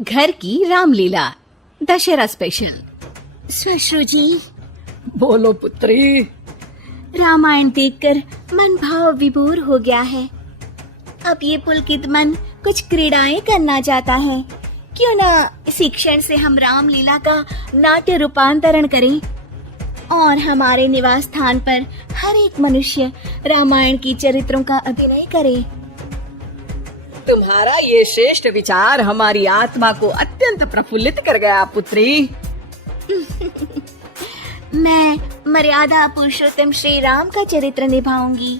घर की रामलीला दशहरा स्पेशल। श्वश्रु जी, बोलो पुत्री। रामायण देखकर मन भाव विभोर हो गया है। अब ये पुलकित मन कुछ क्रीड़ाएं करना चाहता है। क्यों ना इसी क्षण से हम रामलीला का नाट्य रूपांतरण करें और हमारे निवास स्थान पर हर एक मनुष्य रामायण की चरित्रों का अभिनय करे। तुम्हारा ये श्रेष्ठ विचार हमारी आत्मा को अत्यंत प्रफुल्लित कर गया पुत्री। मैं मर्यादा पुरुषोत्तम श्री राम का चरित्र निभाऊंगी।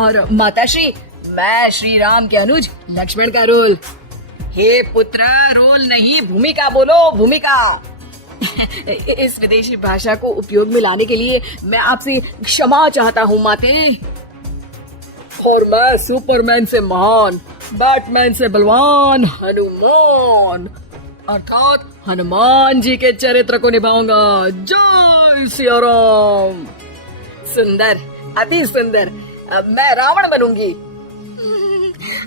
और माताश्री, मैं श्री राम के अनुज लक्ष्मण का रोल। हे पुत्र, रोल नहीं भूमिका बोलो, भूमिका। इस विदेशी भाषा को उपयोग में लाने के लिए मैं आपसे क्षमा चाहता हूँ माते। और मैं सुपरमैन से महान, बैटमैन से बलवान हनुमान अर्थात हनुमान जी के चरित्र को निभाऊंगा। जय सिया राम। सुंदर, अति सुंदर। अब मैं रावण बनूंगी।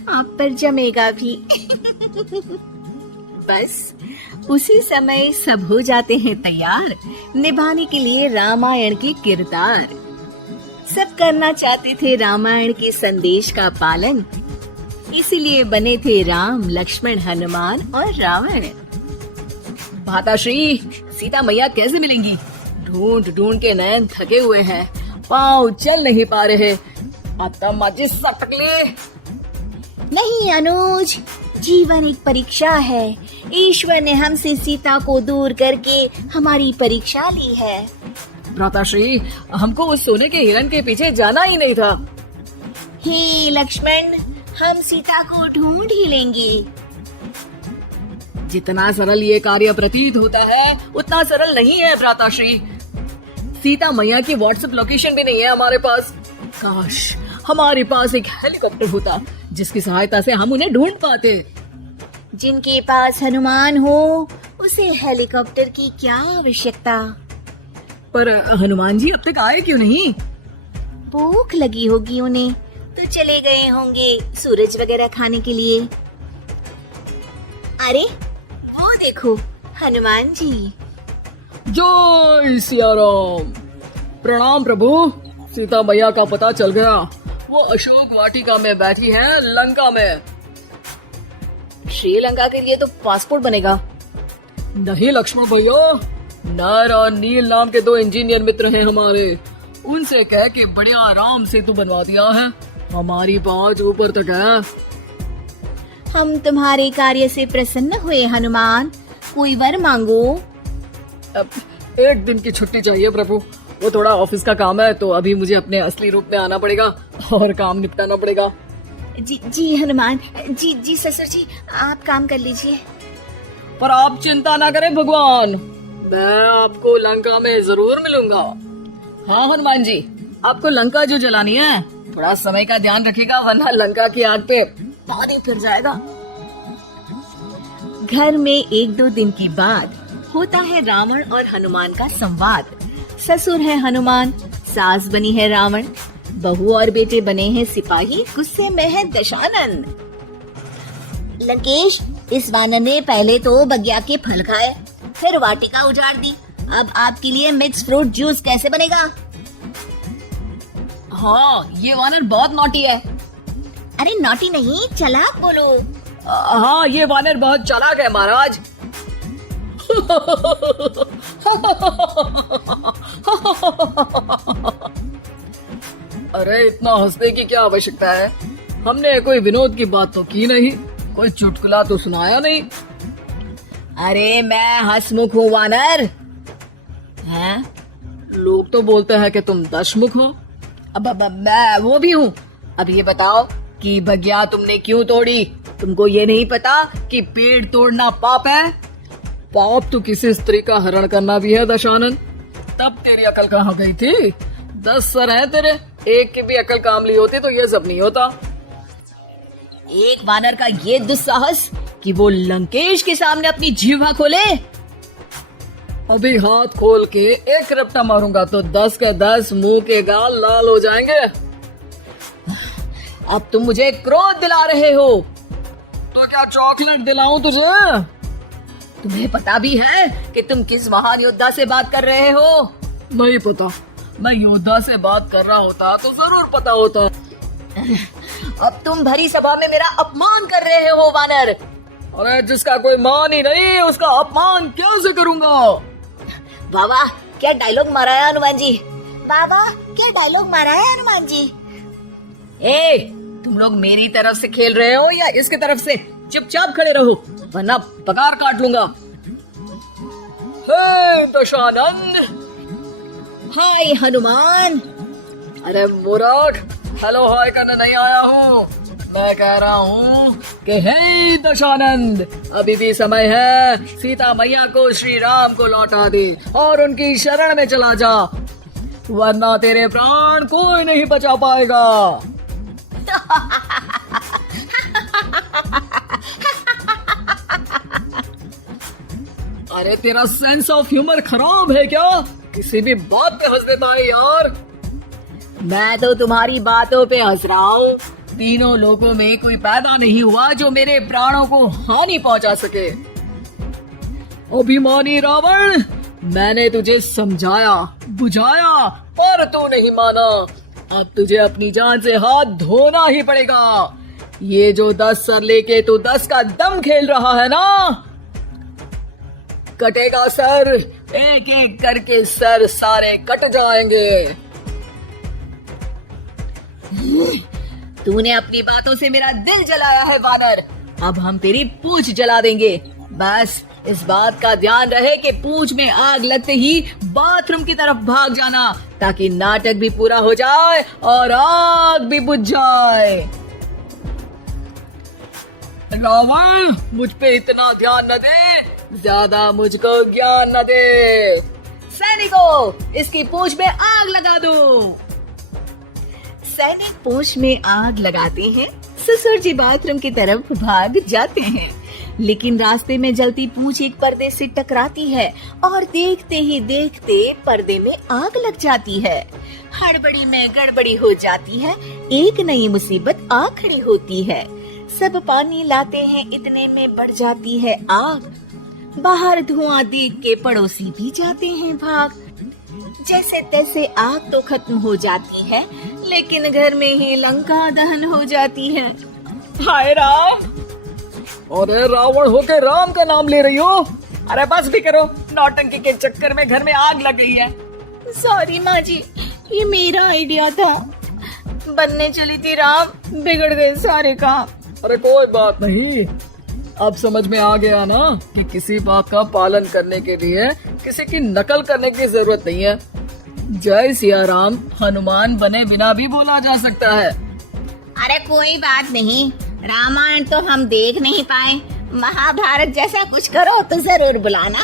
आप पर जमेगा भी। बस उसी समय सब हो जाते हैं तैयार निभाने के लिए रामायण के किरदार। सब करना चाहते थे रामायण के संदेश का पालन, इसीलिए बने थे राम, लक्ष्मण, हनुमान और रावण। माताश्री, सीता मैया कैसे मिलेंगी? ढूंढ ढूंढ के नयन थके हुए हैं, पाँव चल नहीं पा रहे। आता माजी सटकले। नहीं अनुज, जीवन एक परीक्षा है। ईश्वर ने हमसे सीता को दूर करके हमारी परीक्षा ली है। माताश्री, हमको उस सोने के हिरण के पीछे जाना ही नहीं था। हे लक्ष्मण, हम सीता को ढूंढ ही लेंगे। जितना सरल ये कार्य प्रतीत होता है उतना सरल नहीं है भ्राताश्री। सीता मैया की व्हाट्सएप लोकेशन भी नहीं है हमारे पास। काश हमारे पास एक हेलीकॉप्टर होता जिसकी सहायता से हम उन्हें ढूंढ पाते। जिनके पास हनुमान हो उसे हेलीकॉप्टर की क्या आवश्यकता। पर हनुमान जी अब तक आए क्यों नहीं? भूख लगी होगी उन्हें, तो चले गए होंगे सूरज वगैरह खाने के लिए। अरे वो देखो, हनुमान जी। जय सिया राम। प्रणाम प्रभु। सीता मैया का पता चल गया। वो अशोक वाटिका में बैठी है, लंका में। श्रीलंका के लिए तो पासपोर्ट बनेगा। नहीं लक्ष्मण भैया, नर और नील नाम के दो इंजीनियर मित्र हैं हमारे। उनसे कह के बढ़िया राम सेतु बनवा दिया है। हमारी पहुंच ऊपर तक है। हम तुम्हारे कार्य से प्रसन्न हुए हनुमान। कोई वर मांगो। अब एक दिन की छुट्टी चाहिए प्रभु। वो थोड़ा ऑफिस का काम है, तो अभी मुझे अपने असली रूप में आना पड़ेगा और काम निपटाना पड़ेगा। जी हनुमान जी ससुर जी, आप काम कर लीजिए। पर आप चिंता ना करें भगवान, मैं आपको लंका में जरूर मिलूंगा। हाँ हनुमान जी, आपको लंका जो जलानी है थोड़ा समय का ध्यान रखिएगा, वरना लंका की आग पे पानी फिर जाएगा। घर में एक दो दिन के बाद होता है रावण और हनुमान का संवाद। ससुर है हनुमान, सास बनी है रावण, बहू और बेटे बने हैं सिपाही, गुस्से में है दशानन। लंकेश, इस वानर ने पहले तो बगिया के फल खाए, फिर वाटिका उजाड़ दी। अब आपके लिए मिक्स फ्रूट जूस कैसे बनेगा? हाँ, ये वानर बहुत नॉटी है। अरे नॉटी नहीं, चालाक बोलो। हाँ, ये वानर बहुत चालाक है महाराज। अरे इतना हंसने की क्या आवश्यकता है? हमने कोई विनोद की बात तो की नहीं, कोई चुटकुला तो सुनाया नहीं। अरे मैं हंसमुख हूँ वानर। हैं? लोग तो बोलते हैं कि तुम दशमुख हो। अब मैं वो भी हूँ। अब ये बताओ कि बगिया तुमने क्यों तोड़ी? तुमको ये नहीं पता कि पेड़ तोड़ना पाप है? पाप तो किसी स्त्री का हरण करना भी है दशानन। तब तेरी अकल कहाँ गई थी? 10 सर हैं तेरे, एक की भी अकल काम ली होती तो ये सब नहीं होता। एक वानर का ये दुस्साहस कि वो लंकेश के सामने अपनी जीवा खोले। अभी हाथ खोल के एक रपटा मारूंगा तो 10 के 10 मुंह के गाल लाल हो जाएंगे। अब तुम मुझे क्रोध दिला रहे हो तो क्या चॉकलेट दिलाऊं तुझे? तुम्हें पता भी है कि तुम किस महान योद्धा से बात कर रहे हो? नहीं पता। मैं योद्धा से बात कर रहा होता तो जरूर पता होता। अब तुम भरी सभा में मेरा अपमान कर रहे हो वानर। अरे जिसका कोई मान ही नहीं उसका अपमान कैसे करूंगा? वाह, क्या डायलॉग मारा है हनुमान जी। बाबा क्या डायलॉग मारा है हनुमान जी। ए, तुम लोग मेरी तरफ से खेल रहे हो या इसकी तरफ से? चुपचाप खड़े रहो वरना पगार काट लूंगा। हे दशानंद। हाय हनुमान। अरे मूर्ख, हेलो हाय करने नहीं आया हूँ। मैं कह रहा हूँ कि हे दशानंद, अभी भी समय है। सीता मैया को श्री राम को लौटा दे और उनकी शरण में चला जा, वरना तेरे प्राण कोई नहीं बचा पाएगा। अरे तेरा सेंस ऑफ ह्यूमर खराब है क्या? किसी भी बात पे हंस देता है यार। मैं तो तुम्हारी बातों पे हंस रहा हूँ। तीनों लोगों में कोई पैदा नहीं हुआ जो मेरे प्राणों को हानि पहुंचा सके। अभिमानी रावण, मैंने तुझे समझाया बुझाया पर तू नहीं माना। अब तुझे अपनी जान से हाथ धोना ही पड़ेगा। ये जो 10 सर लेके तू 10 का दम खेल रहा है ना, कटेगा सर। एक एक करके सर सारे कट जाएंगे। तूने अपनी बातों से मेरा दिल जलाया है वानर। अब हम तेरी पूंछ जला देंगे। बस इस बात का ध्यान रहे कि पूंछ में आग लगते ही बाथरूम की तरफ भाग जाना, ताकि नाटक भी पूरा हो जाए और आग भी बुझ जाए। रावण, मुझ पे इतना ध्यान न दे, ज्यादा मुझको ज्ञान न दे। सैनिकों, इसकी पूंछ में आग लगा दो। सैनिक पूंछ में आग लगाते हैं। ससुर जी बाथरूम की तरफ भाग जाते हैं, लेकिन रास्ते में जलती पूंछ एक पर्दे से टकराती है और देखते ही देखते पर्दे में आग लग जाती है। हड़बड़ी में गड़बड़ी हो जाती है। एक नई मुसीबत आ खड़ी होती है। सब पानी लाते हैं, इतने में बढ़ जाती है आग। बाहर धुआं देख के पड़ोसी भी जाते हैं भाग। जैसे तैसे आग तो खत्म हो जाती है, लेकिन घर में ही लंका दहन हो जाती है। हाय राम। अरे रावण होके राम का नाम ले रही हो? अरे बस भी करो, नौटंकी के चक्कर में घर में आग लग गई है। सॉरी माँ जी, ये मेरा आइडिया था। बनने चली थी राम, बिगड़ गए सारे काम। अरे कोई बात नहीं, अब समझ में आ गया ना कि किसी बात का पालन करने के लिए किसी की नकल करने की जरूरत नहीं है। जय सिया राम हनुमान बने बिना भी बोला जा सकता है। अरे कोई बात नहीं, रामायण तो हम देख नहीं पाए, महाभारत जैसा कुछ करो तो जरूर बुलाना।